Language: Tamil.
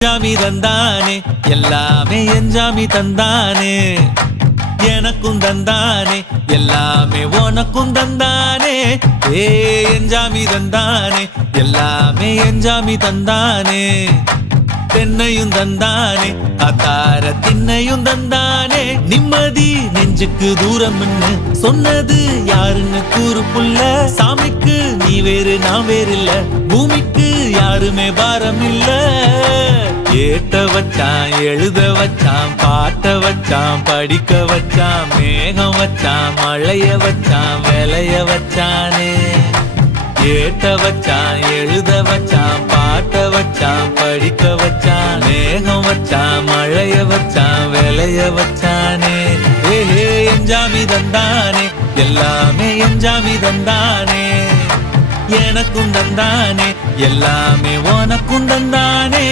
ஜாமி தந்தானே எல்லாமே என் ஜாமி தந்தானே எனக்கும் தந்தானே எல்லாமே உனக்கும் தந்தானே என் ஜாமி தந்தானே எல்லாமே என் ஜாமி தந்தானே தென்னையும் தந்தானே அத்தார திண்ணையும் தந்தானே நிம்மதி நெஞ்சுக்கு தூரம் சொன்னது யாருன்னு கூறு புள்ள சாமிக்கு நீ வேறு நான் வேறு இல்ல பூமிக்கு யாருமே பாரம் இல்ல ஏட்ட வச்சான் எழுத வச்சான் பாட்ட வச்சான் படிக்க வச்சான் மேகம் வச்சான் மழைய வச்சான் விளைய வச்சானே ஏட்ட வச்சான் எழுத வச்சான் பாட்ட வச்சான் படிக்க வச்சான் மேகம் வச்சான் மழைய வச்சான் விளைய வச்சானே என் ஜாமி தந்தானே எல்லாமே என் ஜாமி தந்தானே எனக்கும் தந்தானே எல்லாமே உனக்கும் தந்தானே